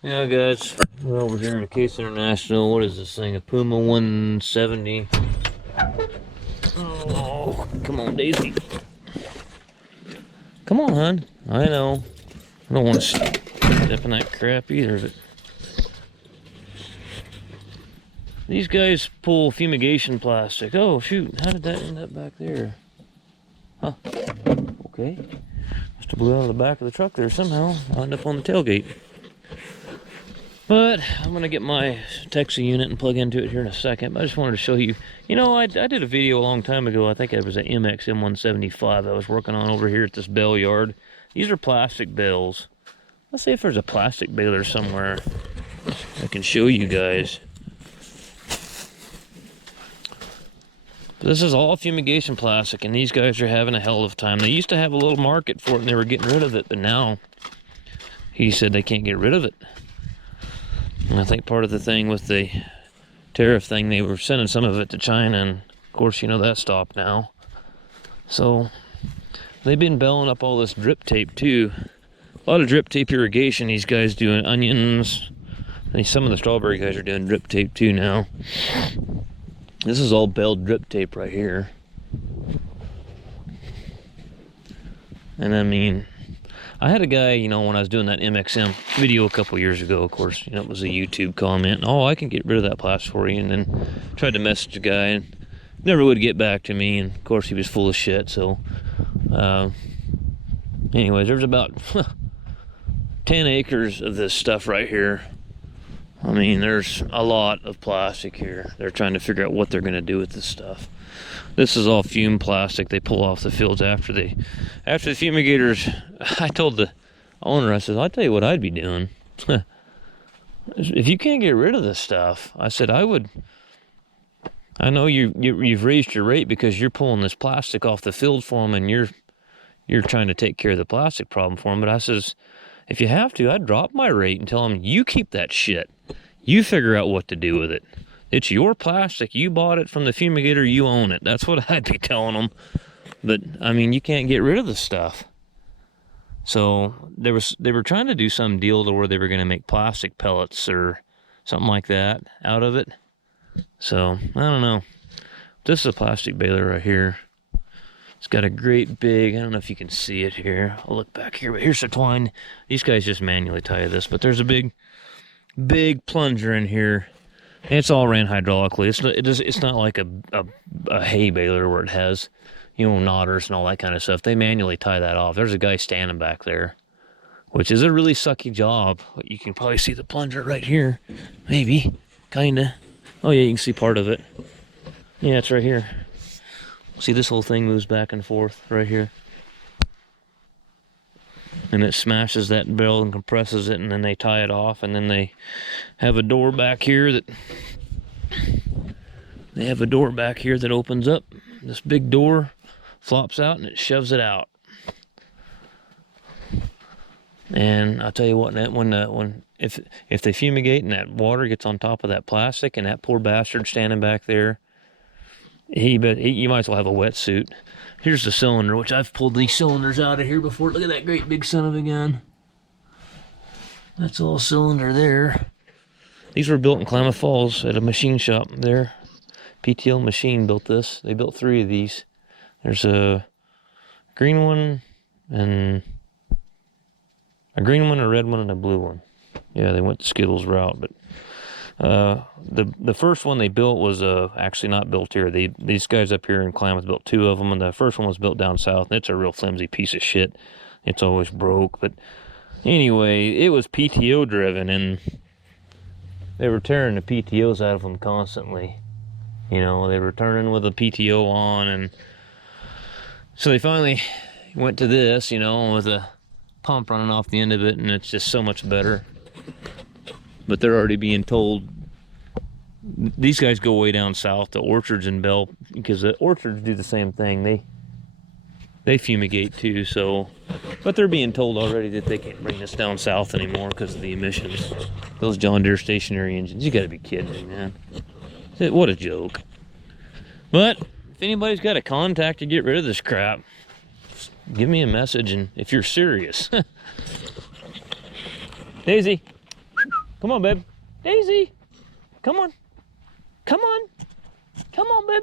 Yeah, guys, we're over here in Case International. What is this thing? A Puma 170. Oh, come on, Daisy. Come on, hon. I know. I don't want to step in that crap either, but these guys pull fumigation plastic. Oh, shoot. How did that end up back there? Huh. Okay. Must have blew out of the back of the truck there somehow. I'll end up on the tailgate. But I'm going to get my Texas unit and plug into it here in a second. But I just wanted to show you. You know, I did a video a long time ago. I think it was an MX M175 I was working on over here at this bale yard. These are plastic bales. Let's see if there's a plastic baler somewhere I can show you guys. This is all fumigation plastic, and these guys are having a hell of a time. They used to have a little market for it, and they were getting rid of it, but now he said they can't get rid of it. And I think part of the thing with the tariff thing, they were sending some of it to China, and of course, you know, that stopped now. So they've been belling up all this drip tape too. A lot of drip tape irrigation. These guys doing onions. And some of the strawberry guys are doing drip tape too now. This is all baled drip tape right here. And I mean, I had a guy, you know, when I was doing that MXM video a couple years ago, of course, you know, it was a YouTube comment. Oh, I can get rid of that plastic for you. And then tried to message a guy and never would get back to me. And of course, he was full of shit. So, anyways, there's about 10 acres of this stuff right here. I mean, there's a lot of plastic here. They're trying to figure out what they're going to do with this stuff. This is all fume plastic they pull off the fields after the fumigators. I told the owner, I said, I'll tell you what I'd be doing. If you can't get rid of this stuff, I said, I know you've raised your rate because you're pulling this plastic off the field for them, and you're trying to take care of the plastic problem for them. But I says, if you have to, I'd drop my rate and tell them, you keep that shit. You figure out what to do with it. It's your plastic. You bought it from the fumigator. You own it. That's what I'd be telling them. But, I mean, you can't get rid of the stuff. So they were trying to do some deal to where they were going to make plastic pellets or something like that out of it. So, I don't know. This is a plastic baler right here. It's got a great big, I don't know if you can see it here. I'll look back here, but here's the twine. These guys just manually tie this, but there's a big plunger in here. And it's all ran hydraulically. It's not like a hay baler where it has, you know, knotters and all that kind of stuff. They manually tie that off. There's a guy standing back there, which is a really sucky job. You can probably see the plunger right here. Maybe, kinda. Oh yeah, you can see part of it. Yeah, it's right here. See, this whole thing moves back and forth right here. And it smashes that barrel and compresses it, and then they tie it off, and then they have a door back here that opens up. This big door flops out and it shoves it out. And I'll tell you what, if they fumigate and that water gets on top of that plastic, and that poor bastard standing back there, you might as well have a wetsuit. Here's the cylinder, which I've pulled these cylinders out of here before. Look at that great big son of a gun. That's all cylinder there. These were built in Klamath Falls at a machine shop there. PTL Machine built this. They built 3 of these. There's a green one, and a green one, a red one, and a blue one. Yeah, they went the Skittles route, but the first one they built was actually not built here. These guys up here in Klamath built 2 of them, and the first one was built down south, and it's a real flimsy piece of shit. It's always broke, but anyway, it was PTO driven, and they were tearing the PTOs out of them constantly. You know, they were turning with the PTO on, and so they finally went to this, you know, with a pump running off the end of it, and it's just so much better. But they're already being told, these guys go way down south to orchards in Bell, because the orchards do the same thing. They fumigate too, so, but they're being told already that they can't bring this down south anymore because of the emissions. Those John Deere stationary engines, you gotta be kidding me, man. What a joke. But if anybody's got a contact to get rid of this crap, give me a message, and if you're serious. Daisy. Come on, babe. Daisy, come on. Come on. Come on, babe.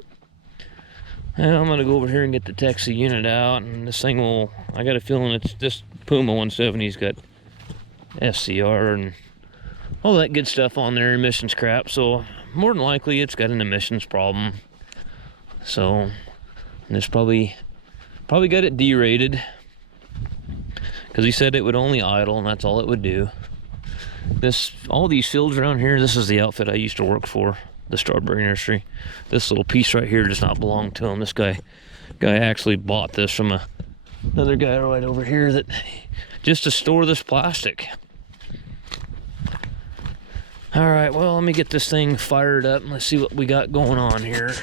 Now I'm gonna go over here and get the Texas unit out, and this thing will, I got a feeling it's this Puma 170's got SCR and all that good stuff on there, emissions crap, so more than likely it's got an emissions problem. So it's probably got it derated, because he said it would only idle and that's all it would do. All these fields around here, this is the outfit I used to work for, the strawberry nursery. This little piece right here does not belong to him. This guy actually bought this from another guy right over here, that just to store this plastic. All right, well, let me get this thing fired up and let's see what we got going on here.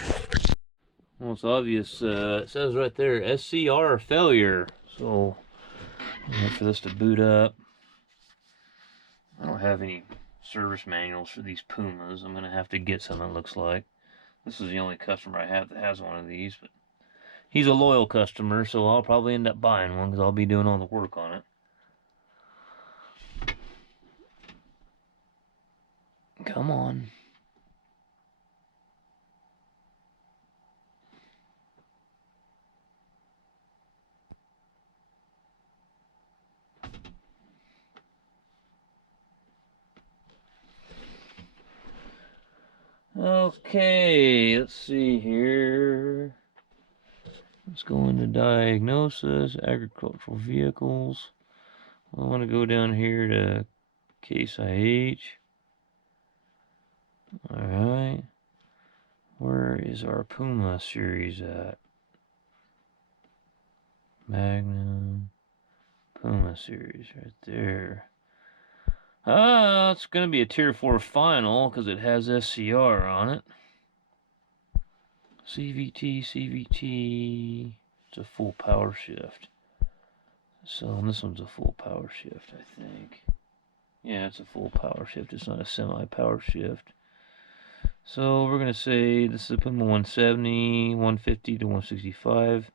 Well, it's obvious. It says right there, SCR failure. So wait for this to boot up. I don't have any service manuals for these Pumas. I'm gonna have to get some, it looks like. This is the only customer I have that has one of these, but he's a loyal customer, so I'll probably end up buying one because I'll be doing all the work on it. Come on. Okay, let's see here. Let's go into diagnosis, agricultural vehicles. I want to go down here to Case IH. Alright. Where is our Puma series at? Magnum. Puma series right there. It's going to be a Tier 4 final because it has SCR on it. CVT. It's a full power shift. So this one's a full power shift, I think. Yeah, it's a full power shift. It's not a semi-power shift. So we're going to say this is a Puma 170, 150 to 165,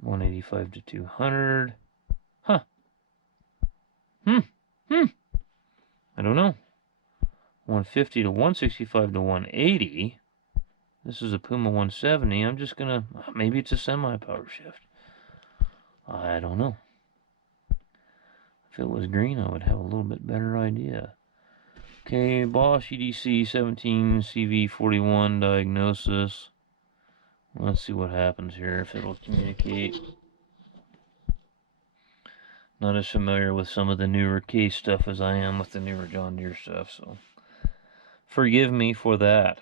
185 to 200. Huh. I don't know. 150 to 165 to 180. This is a Puma 170. I'm just gonna, maybe it's a semi-power shift. I don't know. If it was green, I would have a little bit better idea. Okay, Bosch EDC 17 CV41 diagnosis. Let's see what happens here, if it'll communicate. Not as familiar with some of the newer case stuff as I am with the newer John Deere stuff, so forgive me for that.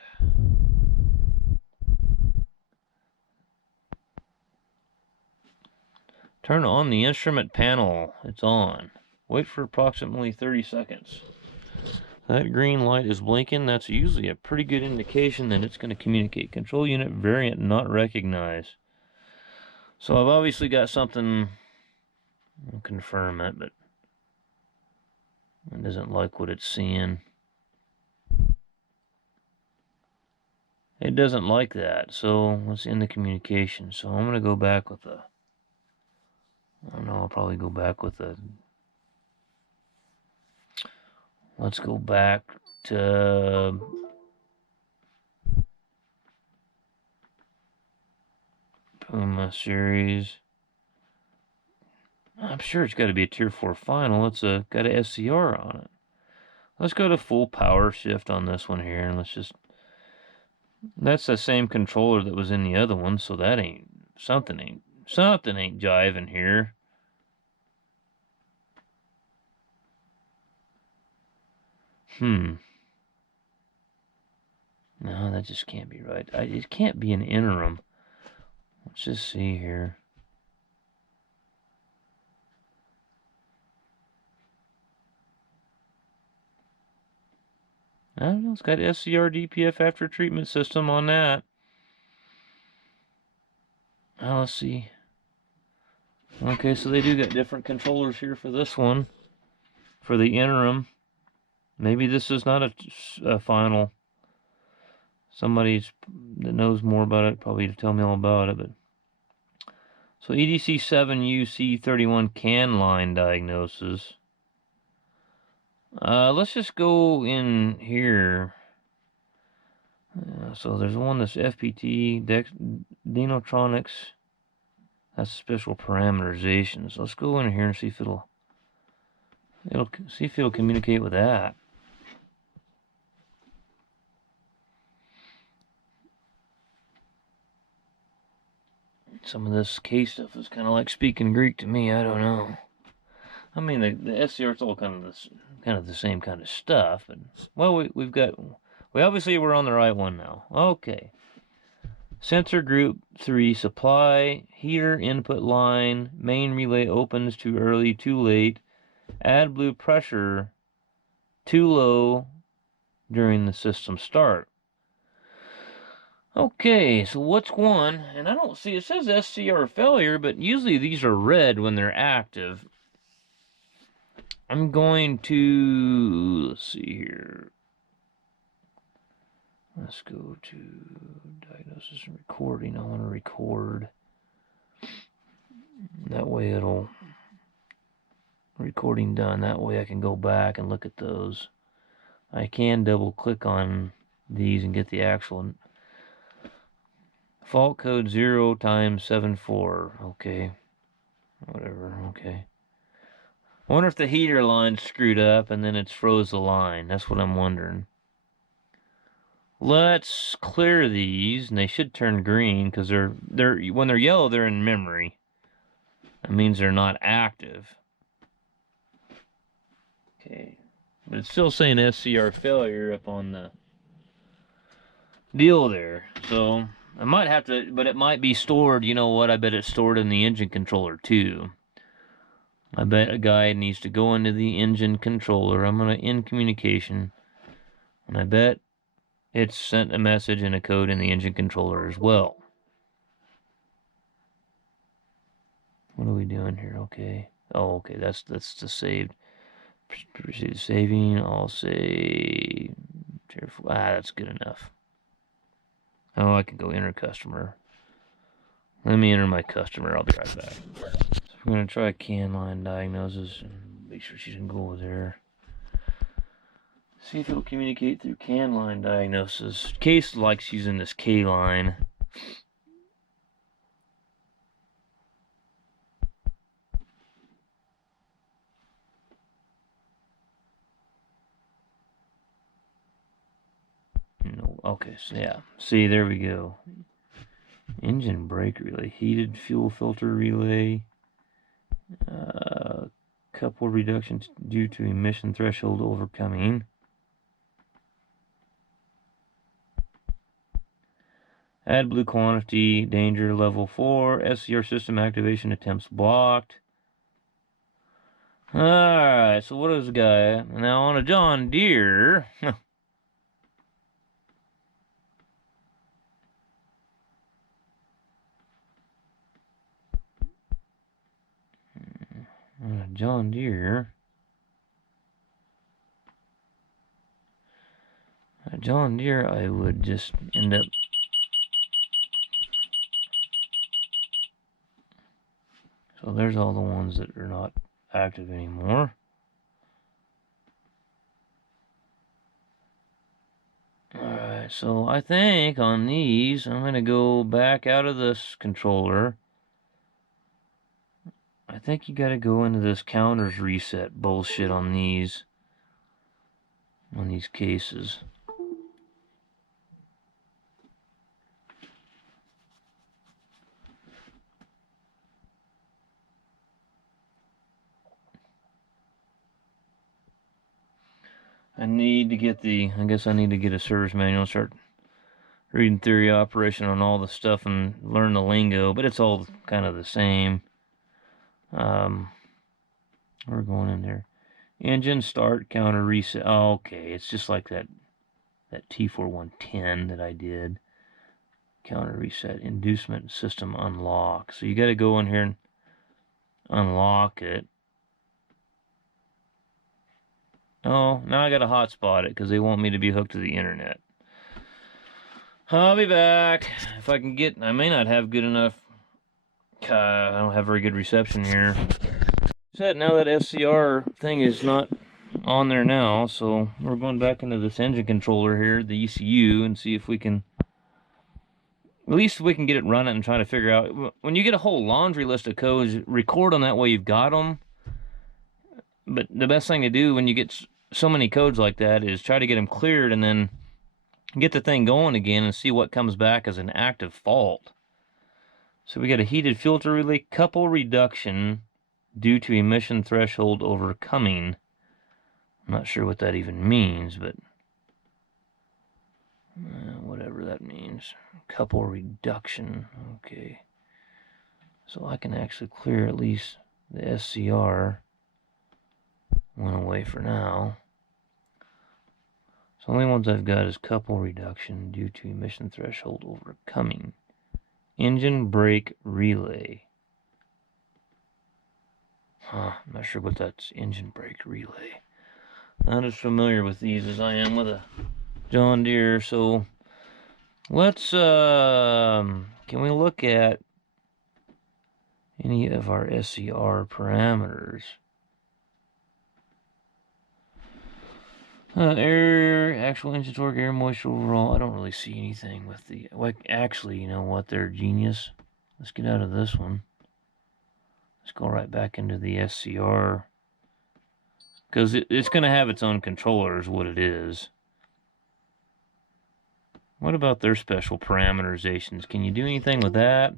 Turn on the instrument panel. It's on. Wait for approximately 30 seconds. That green light is blinking. That's usually a pretty good indication that it's going to communicate. Control unit variant not recognized. So I've obviously got something. I'll confirm it, but it doesn't like what it's seeing. It doesn't like that, so let's end the communication. So I'm going to go back with I don't know, I'll probably go back with let's go back to Puma series. I'm sure it's got to be a Tier 4 final. It's got a SCR on it. Let's go to full power shift on this one here, and let's just. That's the same controller that was in the other one, so that something ain't jiving here. No, that just can't be right. It can't be an interim. Let's just see here. I don't know, it's got SCR DPF after treatment system on that. Now let's see. Okay, so they do got different controllers here for this one. For the interim. Maybe this is not a final. Somebody that knows more about it probably to tell me all about it. But so EDC7UC31 can line diagnosis. Let's just go in here. So there's one that's FPT, Dinotronics. That's special parameterization. So let's go in here and see if it'll communicate with that. Some of this case stuff is kind of like speaking Greek to me. I don't know. I mean, the SCR is all kind of the same kind of stuff, but well, we obviously we're on the right one now. Okay. Sensor group 3, supply, heater input line, main relay opens too early, too late, add blue pressure, too low during the system start. Okay, so what's one? And I don't see, it says SCR failure, but usually these are red when they're active. I'm going to, let's see here. Let's go to diagnosis and recording. I want to record. That way it'll, recording done. That way I can go back and look at those. I can double click on these and get the actual fault code 0 times 74. Okay. Whatever. Okay. I wonder if the heater line's screwed up and then it's froze the line. That's what I'm wondering. Let's clear these, and they should turn green because they're when they're yellow, they're in memory. That means they're not active. Okay, but it's still saying SCR failure up on the deal there. So I might have to, but it might be stored. You know what? I bet it's stored in the engine controller too. I bet a guy needs to go into the engine controller. I'm gonna end communication, and I bet it's sent a message and a code in the engine controller as well. What are we doing here? Okay. Oh, okay. That's the saved. Proceed to saving. I'll say. That's good enough. Oh, I can go enter customer. Let me enter my customer. I'll be right back. So we're gonna try CAN line diagnosis and make sure she didn't go over there. See if it'll communicate through CAN line diagnosis. Case likes using this K line. No, okay, so yeah. See, there we go. Engine brake relay, heated fuel filter relay, couple reductions due to emission threshold overcoming. Add blue quantity, danger level 4, SCR system activation attempts blocked. Alright, so what is the guy? Now on a John Deere. On a John Deere. A John Deere, I would just end up. So there's all the ones that are not active anymore. Alright, so I think on these, I'm going to go back out of this controller. I think you got to go into this counters reset bullshit on these cases. I need to get I guess I need to get a service manual and start reading theory operation on all the stuff and learn the lingo, but it's all kind of the same. We're going in there. Engine start, counter reset. Oh, okay, it's just like that T4110 that I did. Counter reset, inducement system unlock. So you got to go in here and unlock it. Oh, now I got to hotspot it because they want me to be hooked to the internet. I'll be back. If I can get, I may not have good enough. I don't have very good reception here. Now that SCR thing is not on there now, so we're going back into this engine controller here, the ECU, and see if we can, at least we can get it running and try to figure out, when you get a whole laundry list of codes, record them that way you've got them. But the best thing to do when you get so many codes like that is try to get them cleared and then get the thing going again and see what comes back as an active fault. So we got a heated filter relay couple reduction due to emission threshold overcoming. I'm not sure what that even means, but whatever that means. Couple reduction. Okay. So I can actually clear at least the SCR. Went away for now. So the only ones I've got is couple reduction due to emission threshold overcoming. Engine brake relay. I'm not sure what that's engine brake relay. Not as familiar with these as I am with a John Deere, so let's can we look at any of our SCR parameters? Air, actual engine torque, air moisture overall. I don't really see anything with the, like, actually, you know what, they're genius. Let's get out of this one. Let's go right back into the SCR. Because it's going to have its own controller is what it is. What about their special parameterizations? Can you do anything with that?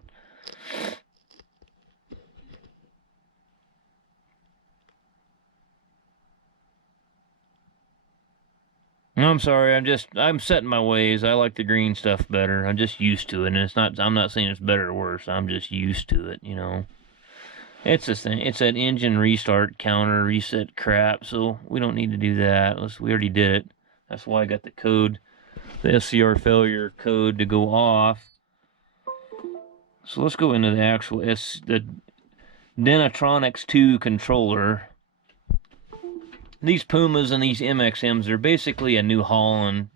No, I'm sorry. I'm set in my ways. I like the green stuff better. I'm just used to it, and it's not. I'm not saying it's better or worse. I'm just used to it. You know, it's the thing. It's that engine restart counter reset crap. So we don't need to do that. We already did it. That's why I got the code, the SCR failure code to go off. So let's go into the actual the Dynatronics 2 controller. These Pumas and these MXMs, they're basically a New Holland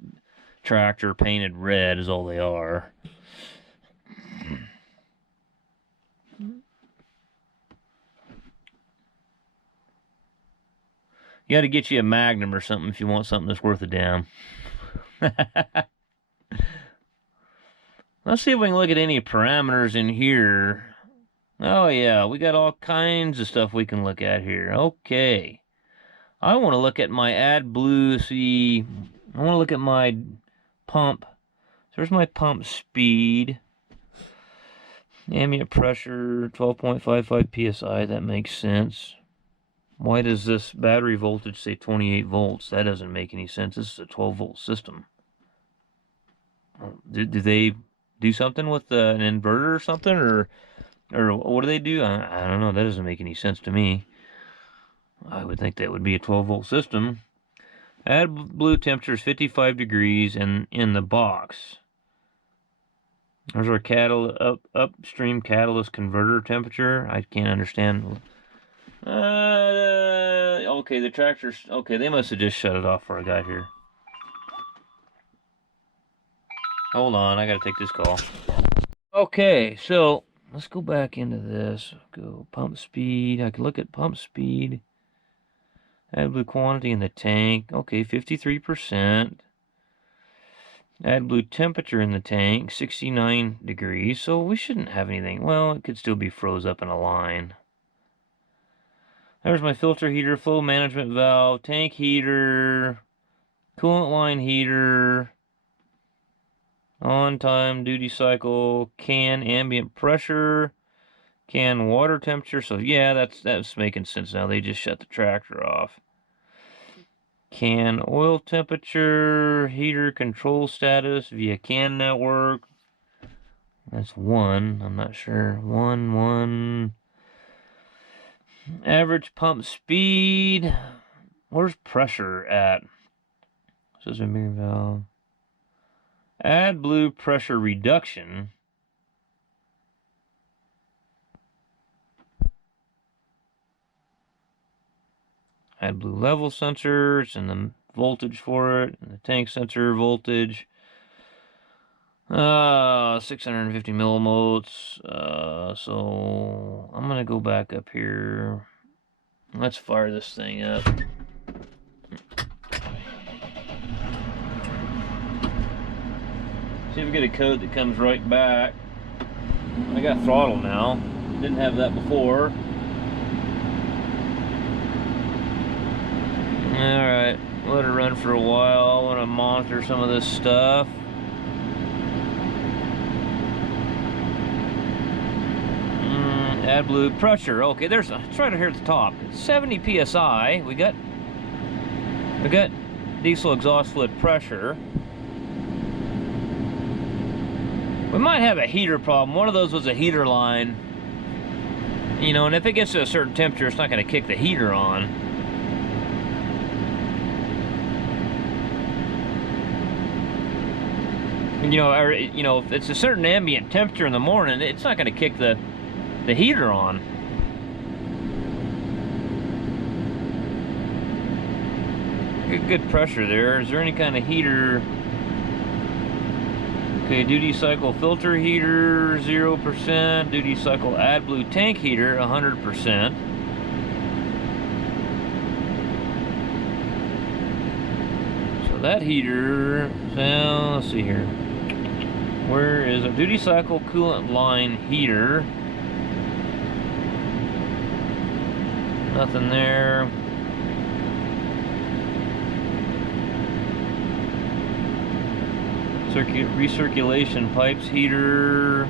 tractor painted red is all they are. You got to get you a Magnum or something if you want something that's worth a damn. Let's see if we can look at any parameters in here. Oh yeah, we got all kinds of stuff we can look at here. Okay. I want to look at my AdBlue, see, I want to look at my pump. So there's my pump speed. Ambient pressure, 12.55 psi, that makes sense. Why does this battery voltage say 28 volts? That doesn't make any sense. This is a 12-volt system. Do they do something with an inverter or something? Or what do they do? I don't know. That doesn't make any sense to me. I would think that would be a 12-volt system. AdBlue temperature is 55 degrees and in the box. There's our upstream catalyst converter temperature. I can't understand. Okay, the tractor's... Okay, they must have just shut it off before I got here. Hold on, I gotta take this call. Okay, so let's go back into this. Go pump speed. I can look at pump speed. AdBlue quantity in the tank. Okay, 53%. AdBlue temperature in the tank, 69 degrees. So we shouldn't have anything. Well, it could still be froze up in a line. There's my filter heater, flow management valve, tank heater, coolant line heater, on time, duty cycle, can ambient pressure, can water temperature. So yeah, that's making sense now. They just shut the tractor off. Can oil temperature, heater control status via CAN network. That's 1. I'm not sure. 1. Average pump speed. Where's pressure at? Says a mirror valve. AdBlue pressure reduction. AdBlue level sensors and the voltage for it, and the tank sensor voltage. 650 millivolts. So I'm gonna go back up here. Let's fire this thing up. See if we get a code that comes right back. I got throttle now. Didn't have that before. Alright, let it run for a while. I want to monitor some of this stuff. AdBlue pressure. Okay, it's right here at the top. It's 70 psi. We got diesel exhaust fluid pressure. We might have a heater problem. One of those was a heater line. You know, and if it gets to a certain temperature, it's not going to kick the heater on. You know, if it's a certain ambient temperature in the morning, it's not going to kick the heater on. Good pressure there. Is there any kind of heater? Okay, duty cycle filter heater 0%, duty cycle AdBlue tank heater 100%. So that heater, well, let's see here. Where is a duty cycle coolant line heater? Nothing there. Recirculation pipes heater.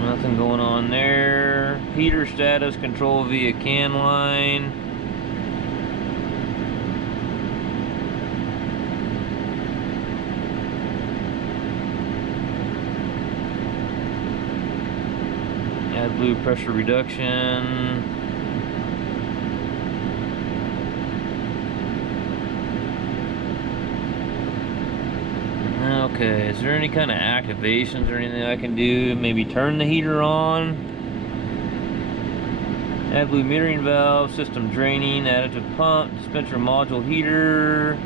Nothing going on there. Heater status control via can line. AdBlue pressure reduction. Okay, is there any kind of activations or anything I can do? Maybe turn the heater on. AdBlue metering valve, system draining, additive pump, dispenser module heater.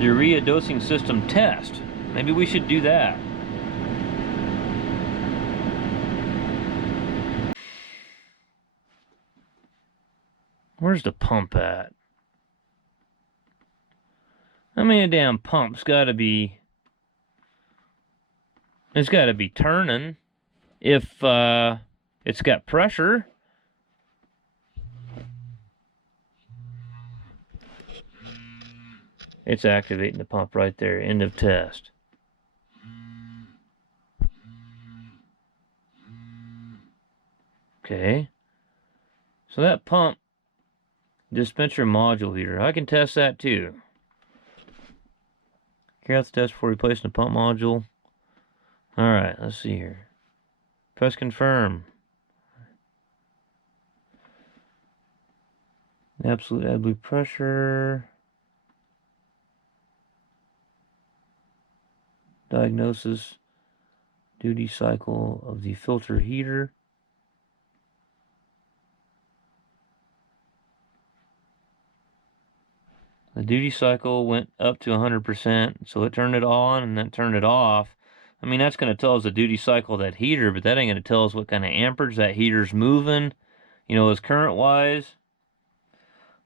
Urea dosing system test. Maybe we should do that. Where's the pump at? I mean, a damn pump's gotta be... It's gotta be turning if it's got pressure. It's activating the pump right there. End of test. Okay. So that pump, dispenser module heater, I can test that too. Carry out the test before replacing the pump module. Alright, let's see here. Press confirm. Absolute AdBlue pressure. Diagnosis. Duty cycle of the filter heater. The duty cycle went up to 100%, so it turned it on and then turned it off. I mean, that's going to tell us the duty cycle of that heater, but that ain't going to tell us what kind of amperage that heater's moving, you know, as current-wise.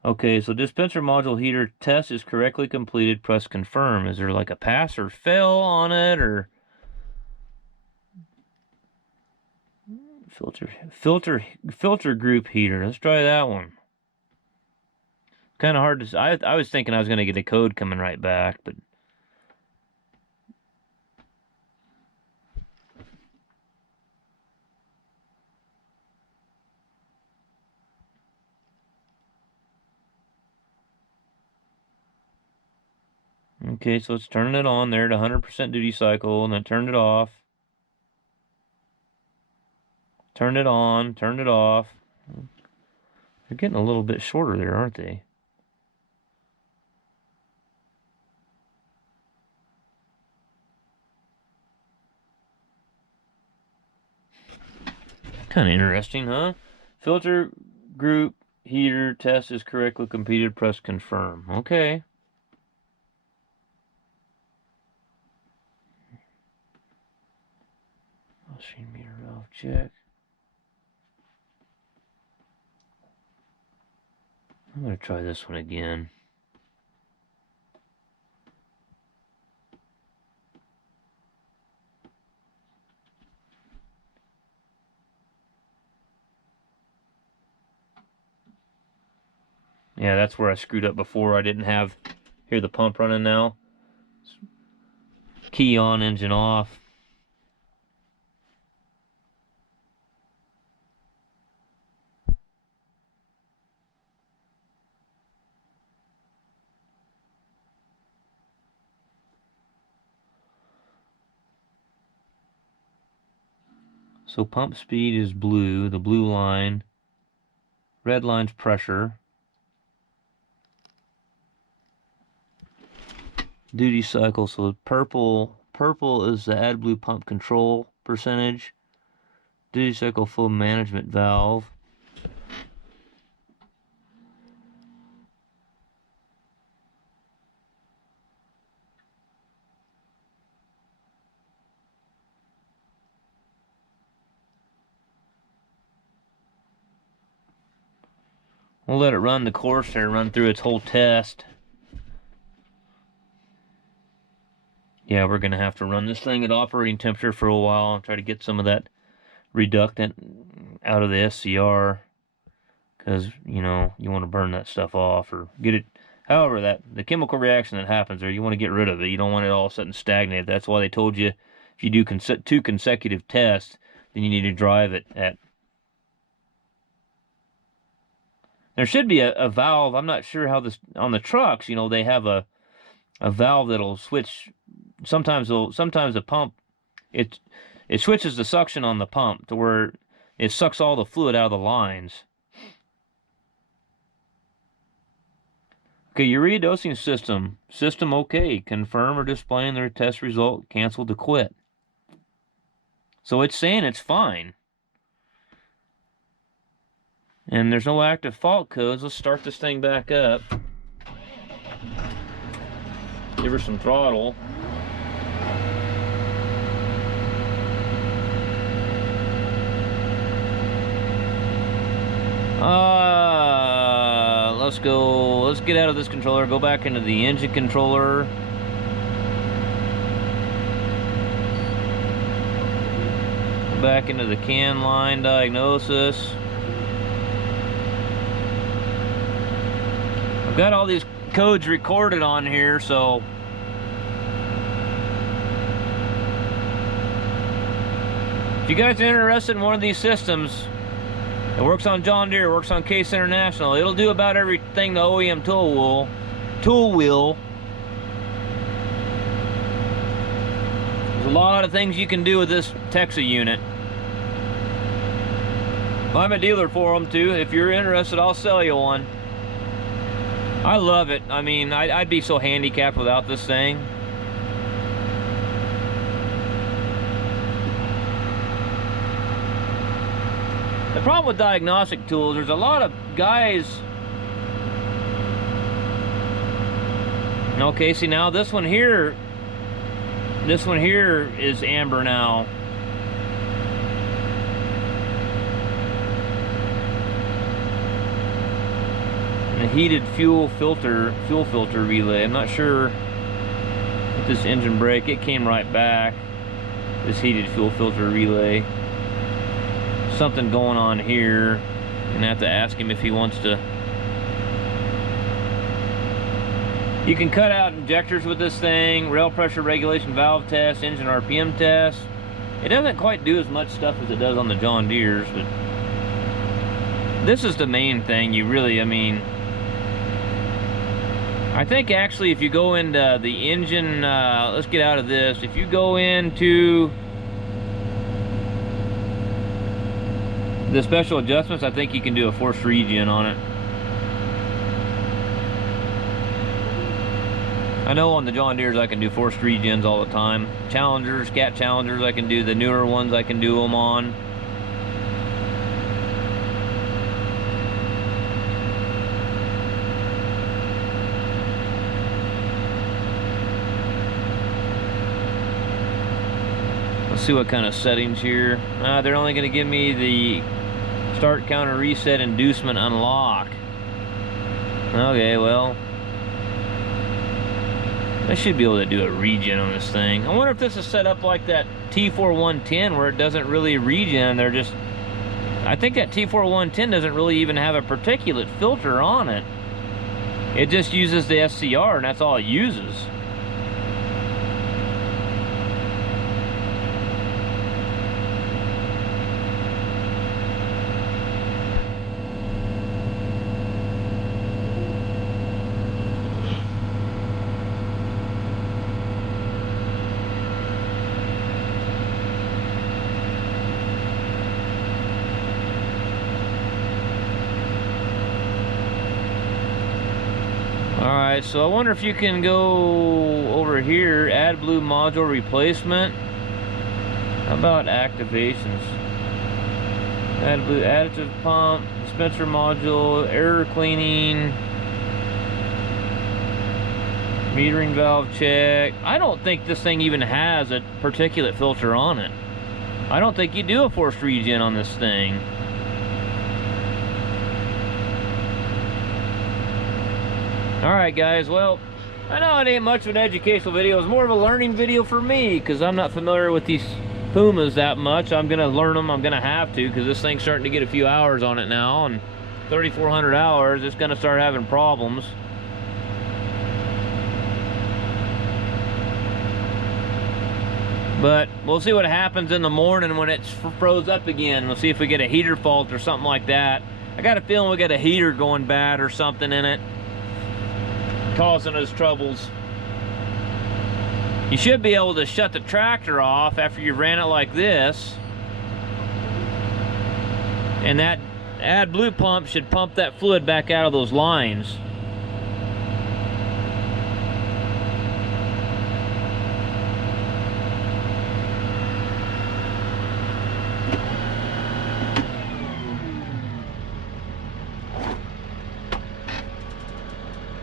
Okay, so dispenser module heater test is correctly completed. Press confirm. Is there like a pass or fail on it, or... Filter group heater. Let's try that one. Kind of hard to... I was thinking I was going to get a code coming right back, but... Okay, so it's turning it on there at 100% duty cycle, and then turned it off. Turned it on, turned it off. They're getting a little bit shorter there, aren't they? Kind of interesting, huh? Filter group heater test is correctly completed. Press confirm. Okay. Machine meter valve check. I'm going to try this one again. Yeah, that's where I screwed up before. I didn't hear the pump running now. Key on, engine off. So pump speed is blue, the blue line. Red line's pressure. Duty cycle, so purple is the AdBlue pump control percentage. Duty cycle flow management valve. We'll let it run the course there, run through its whole test. Yeah, we're going to have to run this thing at operating temperature for a while and try to get some of that reductant out of the SCR. Because, you know, you want to burn that stuff off or get it. However, the chemical reaction that happens there, you want to get rid of it. You don't want it all of a sudden stagnated. That's why they told you if you do 2 consecutive tests, then you need to drive it at. There should be a valve. I'm not sure how this on the trucks. You know, they have a valve that'll switch. Sometimes the pump it switches the suction on the pump to where it sucks all the fluid out of the lines. Okay, urea dosing system okay. Confirm or displaying their test result. Cancel to quit. So it's saying it's fine. And there's no active fault codes. Let's start this thing back up. Give her some throttle. Let's go. Let's get out of this controller. Go back into the engine controller. Back into the CAN line diagnosis. I've got all these codes recorded on here, so if you guys are interested in one of these systems, it works on John Deere, works on Case International. It'll do about everything the OEM tool will. There's a lot of things you can do with this Texa unit. I'm a dealer for them too. If you're interested, I'll sell you one. I love it. I mean, I'd be so handicapped without this thing. The problem with diagnostic tools, there's a lot of guys. Okay, see now this one here is amber now. And a heated fuel filter relay. I'm not sure with this engine brake, it came right back. This heated fuel filter relay. Something going on here. Gonna have to ask him if he wants to. You can cut out injectors with this thing, rail pressure regulation valve test, engine RPM test. It doesn't quite do as much stuff as it does on the John Deere's, but this is the main thing. You really, I mean, I think actually if you go into the engine, let's get out of this. If you go into the special adjustments, I think you can do a forced regen on it. I know on the John Deere's I can do forced regens all the time. Challengers, Cat Challengers, I can do the newer ones, I can do them on. Let's see what kind of settings here. They're only going to give me the start, counter, reset, inducement, unlock. Okay, well, I should be able to do a regen on this thing. I wonder if this is set up like that T4110 where it doesn't really regen. They're just, I think that T4110 doesn't really even have a particulate filter on it. It just uses the SCR and that's all it uses. Alright, so I wonder if you can go over here, add blue module replacement. How about activations? Add blue additive pump, dispenser module, error cleaning, metering valve check. I don't think this thing even has a particulate filter on it. I don't think you do a forced regen on this thing. Alright guys, well, I know it ain't much of an educational video. It's more of a learning video for me because I'm not familiar with these Pumas that much. I'm going to learn them. I'm going to have to because this thing's starting to get a few hours on it now. And 3,400 hours, it's going to start having problems. But we'll see what happens in the morning when it's froze up again. We'll see if we get a heater fault or something like that. I got a feeling we got a heater going bad or something in it, causing us troubles. You should be able to shut the tractor off after you ran it like this, and that add blue pump should pump that fluid back out of those lines.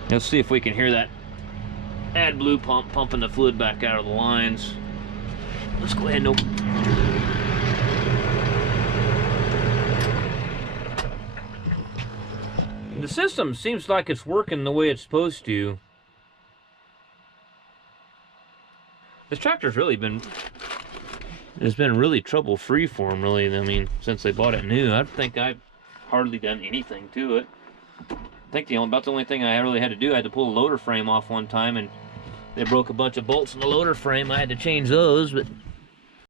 Let's see if we can hear that add blue pump pumping the fluid back out of the lines. Let's go ahead and open. The system seems like it's working the way it's supposed to. This tractor's really been, it's been really trouble free for them, really. I mean, since they bought it new, I think I've hardly done anything to it. I think about the only thing I really had to do, I had to pull the loader frame off one time and they broke a bunch of bolts in the loader frame. I had to change those, but